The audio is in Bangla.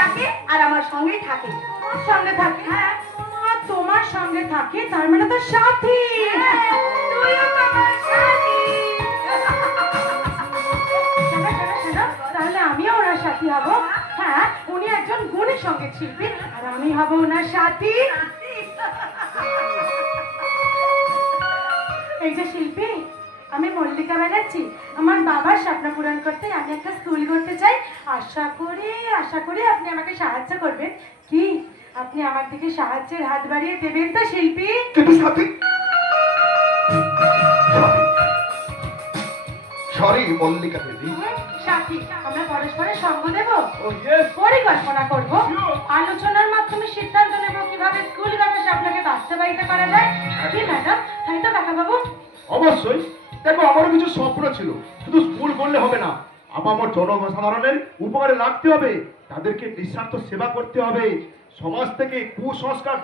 থাকে তোমার সঙ্গে থাকে? হ্যাঁ তোমার সঙ্গে থাকে তার মানে তো সাথী। তুইও তো আমার সাথী। তাহলে আমিও ওনার সাথী হব। হ্যাঁ উনি একজন গুণী সংগীত শিল্পী আর আমি হব ওনার সাথী। এই যে শিল্পী আমি মল্লিকা ব্যানার্জি। আমার বাবার স্বপ্ন পূরণ করতে আমি একটা স্কুল করতে চাই। আশা করি আশা করি আপনি আমাকে সাহায্য করবেন। কি? আপনি আমার দিকে সাহায্যের হাত বাড়িয়ে দেবেন তো শিল্পী? কিন্তু সাথী সরি মল্লিকা দেবী। সাথী আমরা পরস্পরের সঙ্গ দেব? পরিকল্পনা করব। আলোচনার মাধ্যমে সিদ্ধান্ত নেব কীভাবে স্কুল আপনাকে বাস্তবায়িত করা যায়। কি ম্যাডাম? তাই তো কাকা বাবু অবশ্যই। দেখো আমারও কিছু স্বপ্ন ছিল। শুধু স্কুল করলে হবে না। আপামর জনসাধারণের উপকারে লাগতে হবে। তাদেরকে নিঃস্বার্থ সেবা করতে হবে। সমাজ থেকে কুসংস্কার